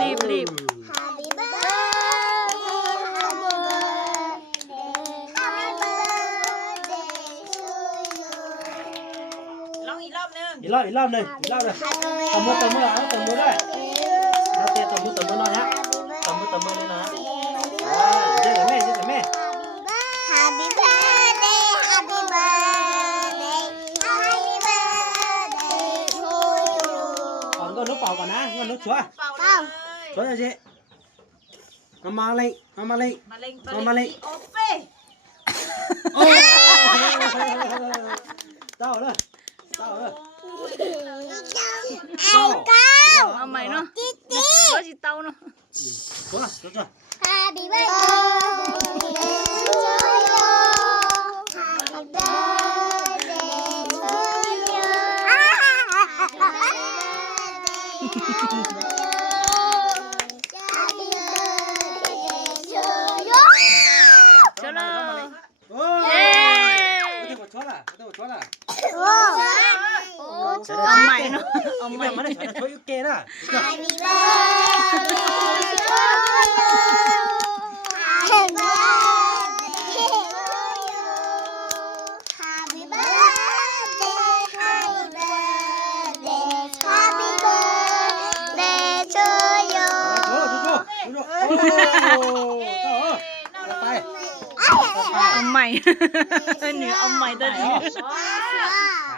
รีบ ลองอีกรอบนึง อีกรอบนึงตบมือได้แล้วเตะตบมือหน่อยฮะตบมือเลยนะเยอะแม่Happy birthday Happy birthday Happy birthday to you ก่อนก็นุ๊กเป่าก่อนนะงั้นนุ๊กชัวร์ เป่าเลย ชัวร์สิมาเลย มะเร็งโอเฟ่ โอ้เต้าเลย เอาใหม่เนาะบ่สิเตาเนาะ ชัวร์ Happy birthday to you Happy birthday to you Happy birthday to you เจ้าเลย โอ้ไม่ต้องชัวร์ล่ะ เอาใหม่เนาะเอาใหม่ ไม่ได้ชัวร์ยูเกน่ะ Happy birthday to you Happy birthday to you Happy birthday Happy birthday to you ไป เอาใหม่ เหนือเอาใหม่ตัวนี้ Wow